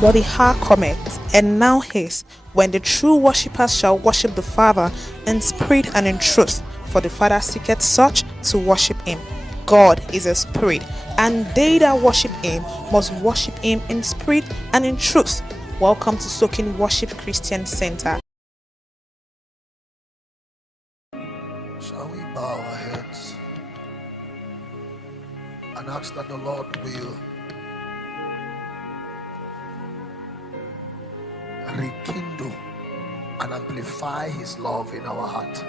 But the hour cometh, and now is, when the true worshippers shall worship the Father in spirit and in truth, for the Father seeketh such to worship him. God is a spirit, and they that worship him must worship him in spirit and in truth. Welcome to Soaking Worship Christian Center. Shall we bow our heads and ask that the Lord will rekindle and amplify his love in our heart?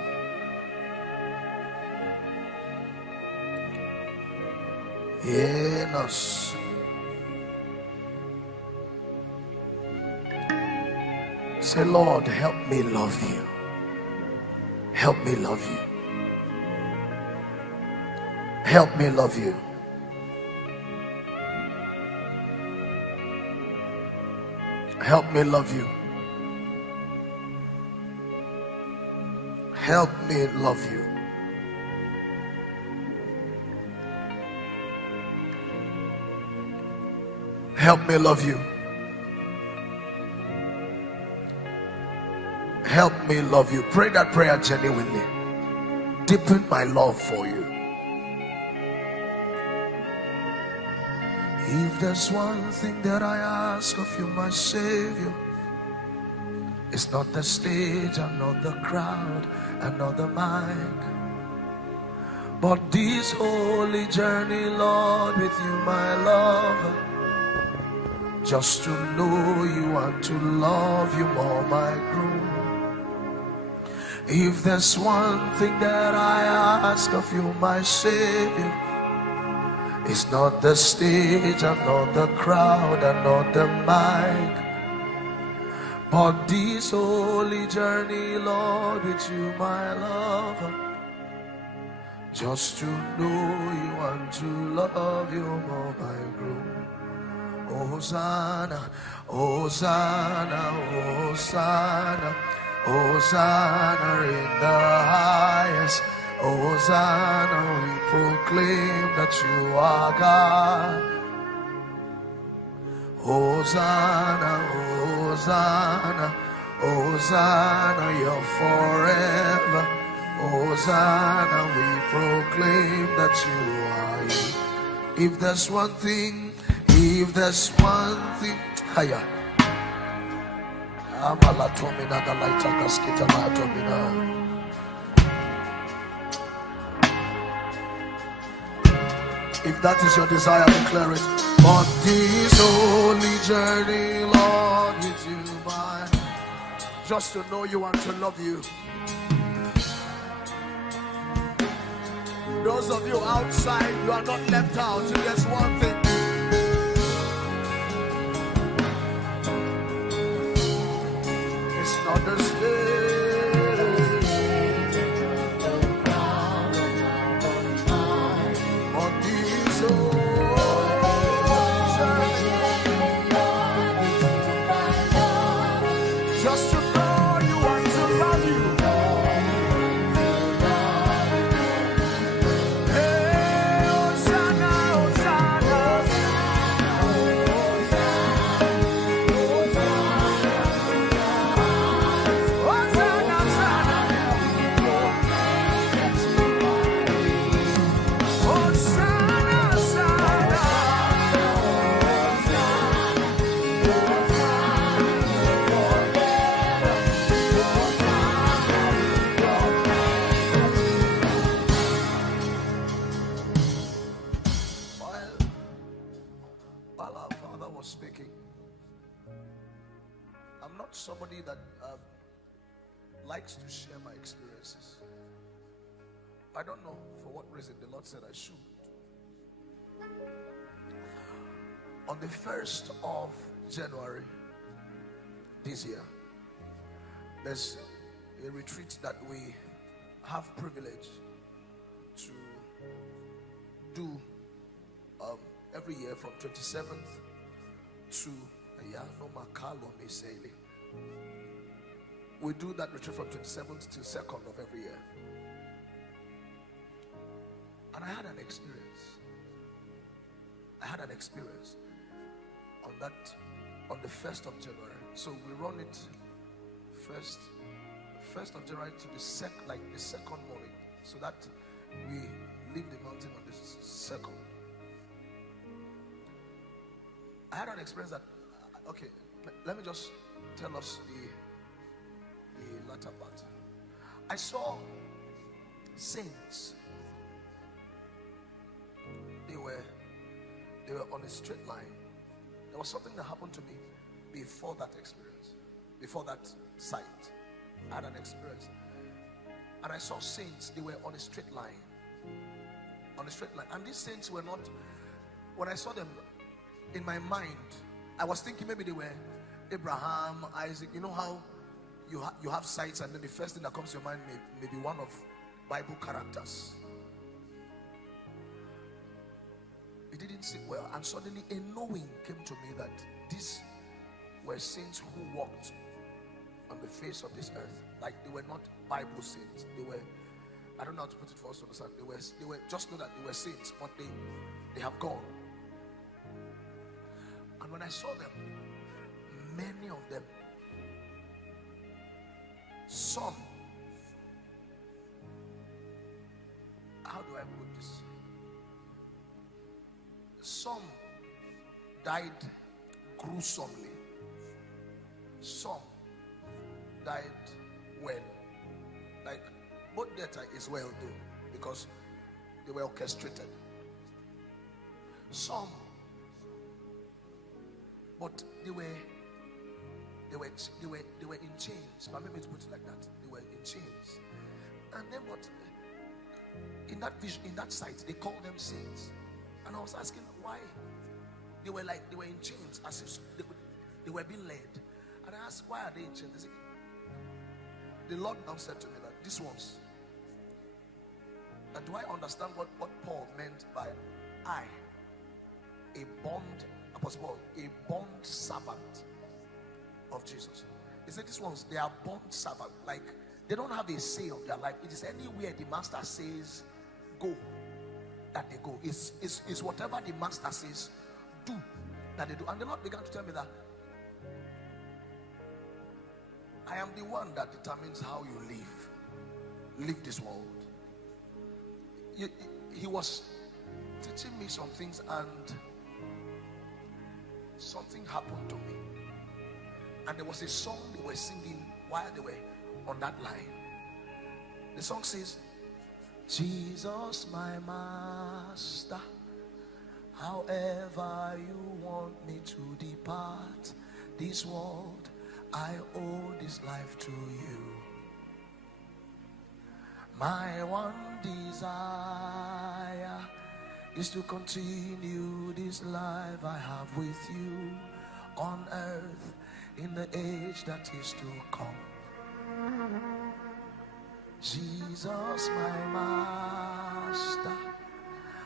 In us. Say, Lord, help me love you. Help me love you. Help me love you. Help me love you. Help me love you. Help me love you. Help me love you. Pray that prayer genuinely. Deepen my love for you. If there's one thing that I ask of you, my Savior, it's not the stage and not the crowd and not the mic, but this holy journey, Lord, with you, my lover. Just to know you and to love you more, my groom. If there's one thing that I ask of you, my Savior, it's not the stage and not the crowd and not the mic, but this holy journey, Lord, with you, my lover. Just to know you and to love you more, my groom. Hosanna, Hosanna, Hosanna, Hosanna in the highest. Hosanna, we proclaim that you are God. Hosanna, Hosanna, Hosanna, you're forever. Hosanna, we proclaim that you are here. If there's one thing, if there's one thing, higher. If that is your desire, declare it. On this holy journey, Lord, with you, my, just to know you and to love you. Those of you outside, you are not left out. If there's one thing, it's not the stage. On this just to know you and to love you. Hey, Hosanna, Hosanna. Hosanna, Hosanna. Hosanna, while our Father was speaking, I'm not somebody that likes to share my experiences. I don't know for what reason the Lord said I should. On the 1st of January this year, there's a retreat that we have privilege to do every year from 27th to we do that retreat from 27th to 2nd of every year. And I had an experience. On that on the 1st of January. So we run it first of January to the second morning, so that we leave the mountain on the 2nd. I had an experience that, okay, let me just tell us the latter part. I saw saints. They were on a straight line. There was something that happened to me before that experience, before that sight. I had an experience, and I saw saints. They were on a straight line, and these saints were not. When I saw them, in my mind, I was thinking maybe they were Abraham, Isaac. You know how you have sights, and then the first thing that comes to your mind may be one of Bible characters. It didn't sit well, and suddenly a knowing came to me that these were saints who walked on the face of this earth. Like, they were not Bible saints. They were, I don't know how to put it for us to understand. They were just know that they were saints, but they have gone. And when I saw them, many of them, some, how do I put this? Some died gruesomely. Some died well. Like, both death is well done because they were orchestrated. Some, but they were in chains. But maybe to put it like that, they were in chains. And then what? In that vision, in that sight, they called them saints. And I was asking why they were in chains, as if they were being led. And I asked, why are they in chains? The Lord now said to me that these ones, that do I understand what Paul meant by a bond, Apostle Paul, a bond servant of Jesus? He said these ones, they are bond servant. Like, they don't have a say of their life. It is anywhere the master says go, that they go. It's whatever the master says do, that they do. And the Lord began to tell me that I am the one that determines how you live this world. He was teaching me some things, and something happened to me. And there was a song they were singing while they were on that line. The song says, Jesus my master, however you want me to depart this world, I owe this life to you. My one desire is to continue this life I have with you on earth in the age that is to come. Jesus my master,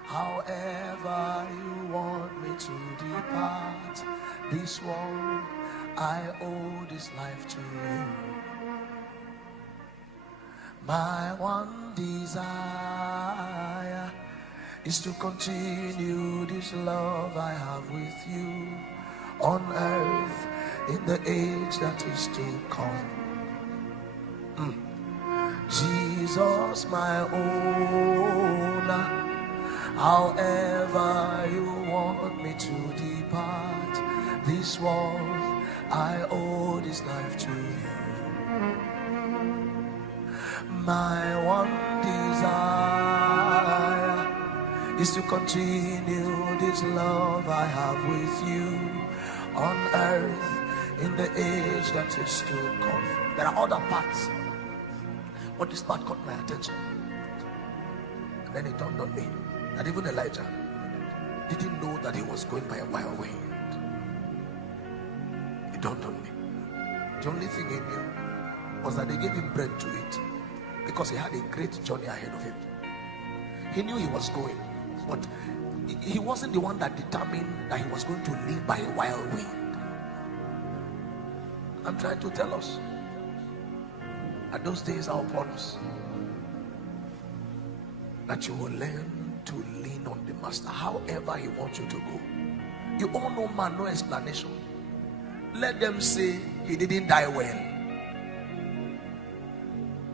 however you want me to depart this world, I owe this life to you. My one desire is to continue this love I have with you on earth in the age that is to come. Jesus my owner, however you want me to depart this world, I owe this life to you. My one desire is to continue this love I have with you on earth in the age that is to come. There are other parts, but this part caught my attention. And then it dawned on me that even Elijah didn't know that he was going by a wild wind. It dawned on me. The only thing he knew was that they gave him bread to eat because he had a great journey ahead of him. He knew he was going, but he wasn't the one that determined that he was going to live by a wild wind. I'm trying to tell us that those days are upon us, that you will learn to lean on the master however he wants you to go. You owe no man, no explanation. let them say he didn't die well.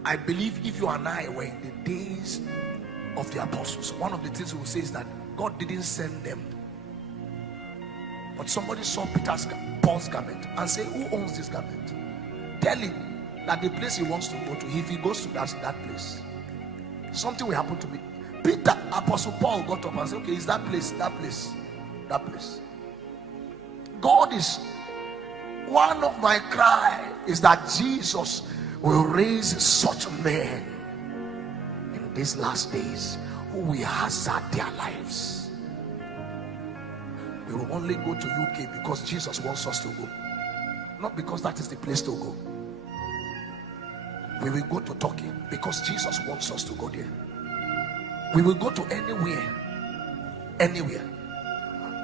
I believe if you and I were in the days of the apostles, one of the things we will say is that God didn't send them, but somebody saw Paul's garment and say, who owns this garment? Tell him that the place he wants to go to, if he goes to that place, something will happen to me. Peter, Apostle Paul got up and said, okay, it's that place. God is, one of my cry is that Jesus will raise such men in these last days who will hazard their lives. We will only go to UK because Jesus wants us to go, not because that is the place to go. We will go to Turkey because Jesus wants us to go there. We will go to anywhere.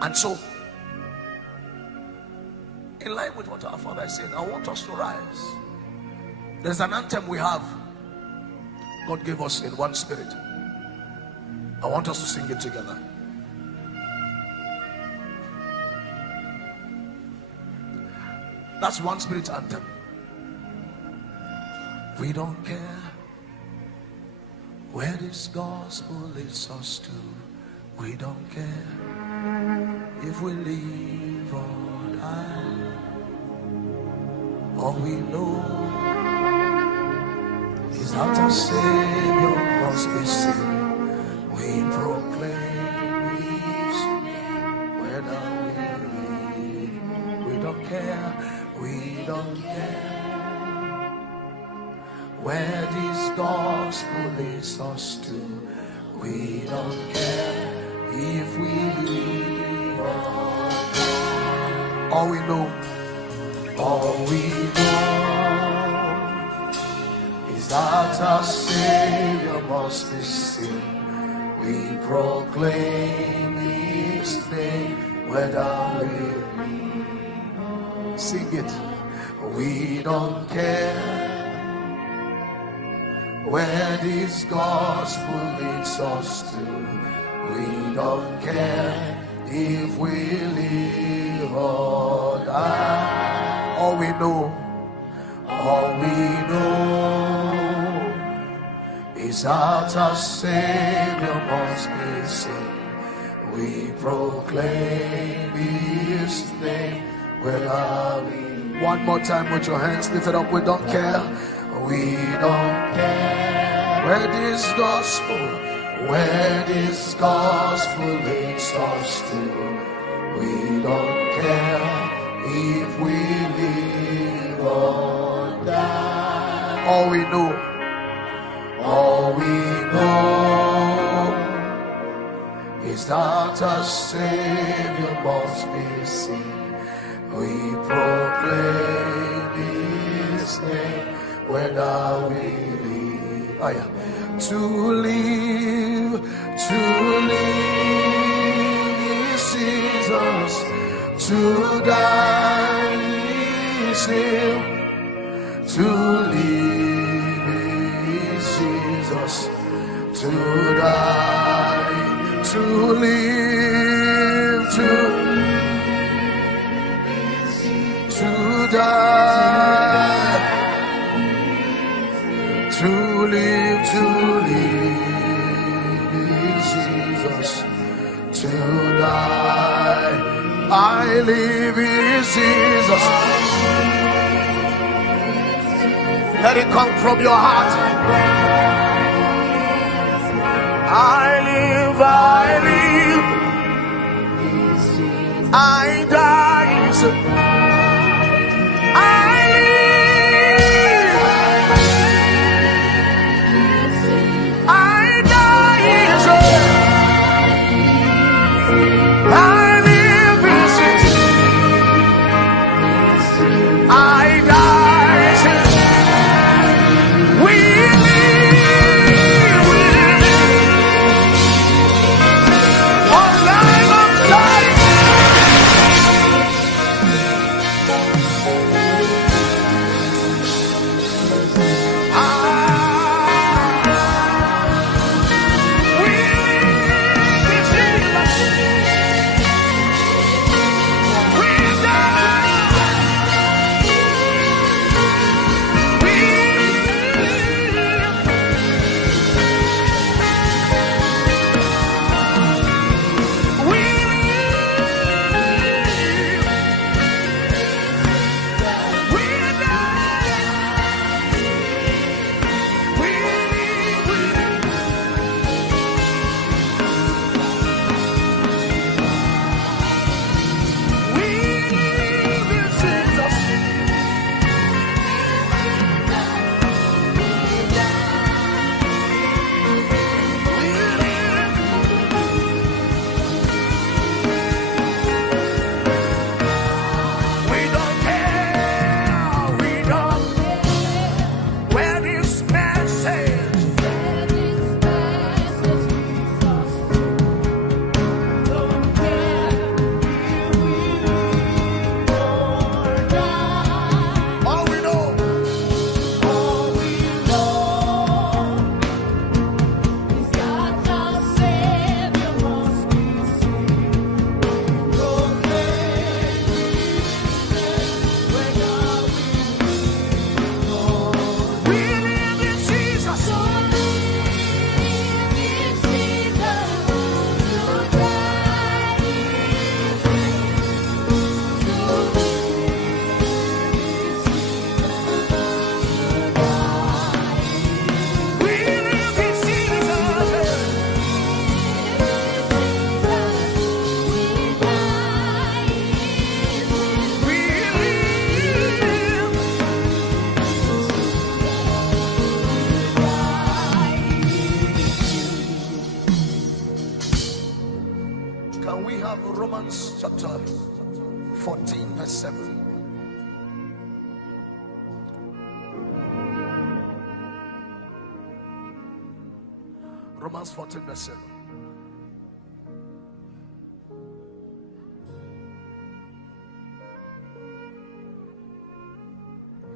And so, in line with what our Father is saying, I want us to rise. There's an anthem we have, God gave us in one spirit. I want us to sing it together. That's one spirit anthem. We don't care where this gospel leads us to. We don't care if we live or die. All we know is that our Savior must be seen. We proclaim His name whether we live. We don't care. We don't care where this gospel leads us to. We don't care if we live or die. All we know is that our Savior must be seen. We proclaim His name whether we live. Sing it. We don't care where this gospel leads us to. We don't care if we live or die. All we know is that our Savior must be seen. We proclaim His name whether we. One more time with your hands lifted up. We don't care. We don't care where this gospel leads us to. We don't care if we live or die. All we know is that our Savior must be seen. We proclaim His name whether we live. Oh, yeah. To live is Jesus. To die is Him. To live is Jesus. To die, to live, to die, to live is Jesus. To die, I live is Jesus. Let it come from your heart. I live, I die, I live, I die, I live, I die, we live, Romans chapter 14 verse 7. Romans 14 verse 7.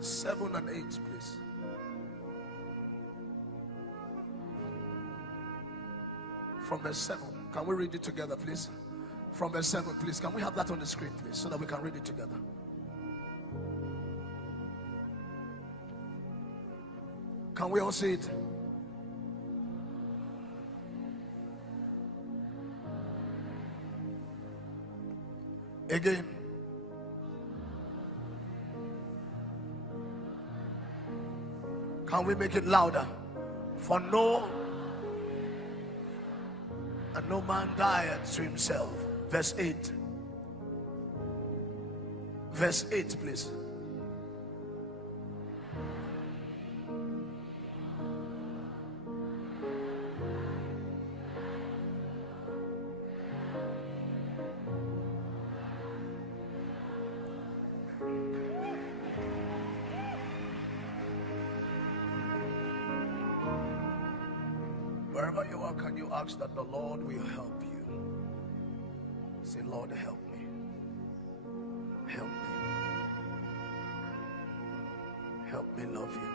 Seven and 8, please. From verse 7. Can we read it together, please? From verse 7, please. Can we have that on the screen, please, so that we can read it together? Can we all see it? Again. Can we make it louder? For no man dieth to himself. Verse 8. Verse 8, please. Wherever you are, can you ask that the Lord will help you? Say, Lord, help me. Help me. Help me love you.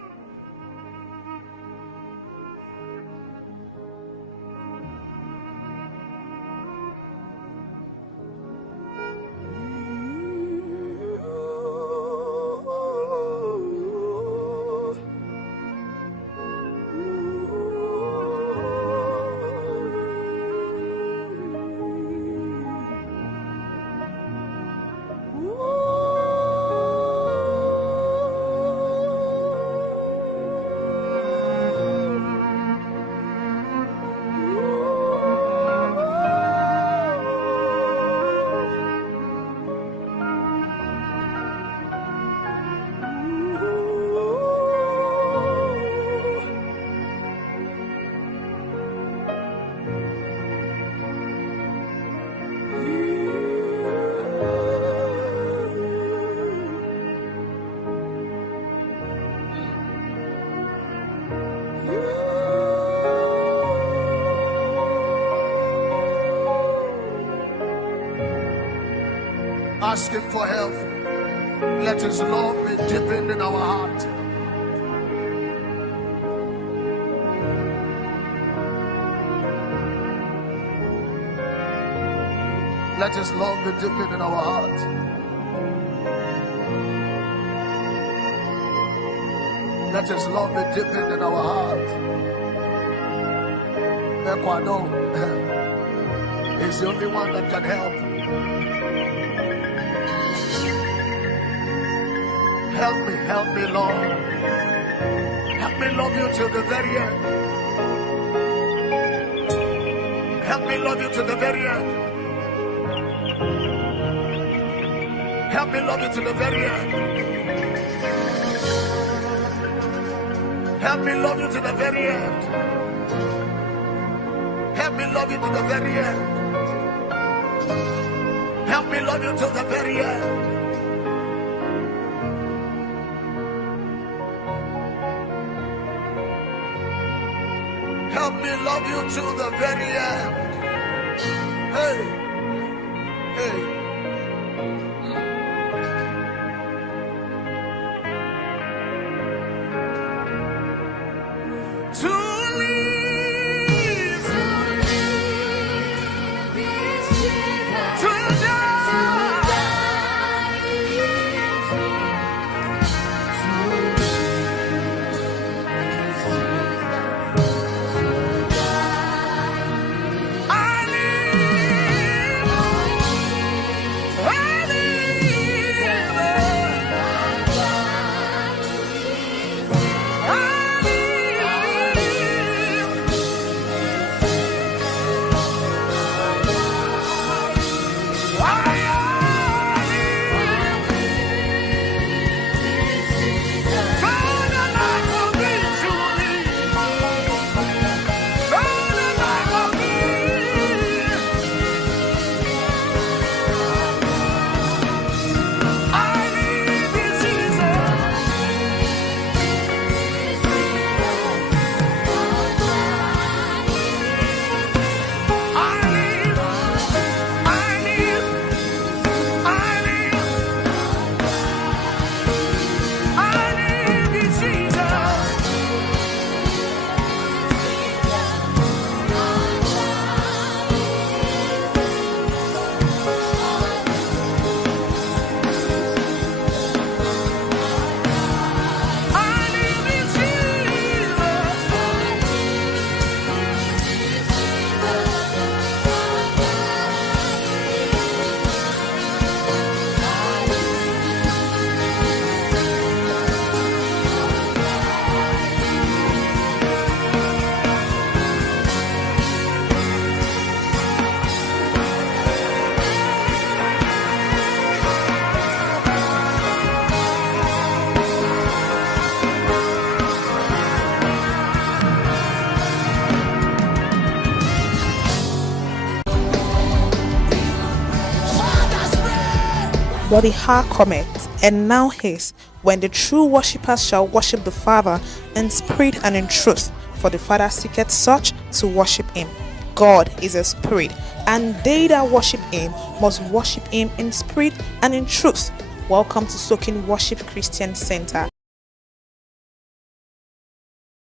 Ask him for help. Let his love be deepened in our heart. Let his love be deepened in our heart. Let his love be deepened in our heart. Ecuador is the only one that can help. Help me, Lord. Help me love you till the very end. Help me love you till the very end. Help me love you till the very end. Help me love you to the very end. Help me love you to the very end. Help me love you to the very end. Help me love you to the very end. Hey, hey. To live, to But the hour cometh, and now is, when the true worshippers shall worship the Father in spirit and in truth, for the Father seeketh such to worship him. God is a spirit, and they that worship him must worship him in spirit and in truth. Welcome to Soaking Worship Christian Center.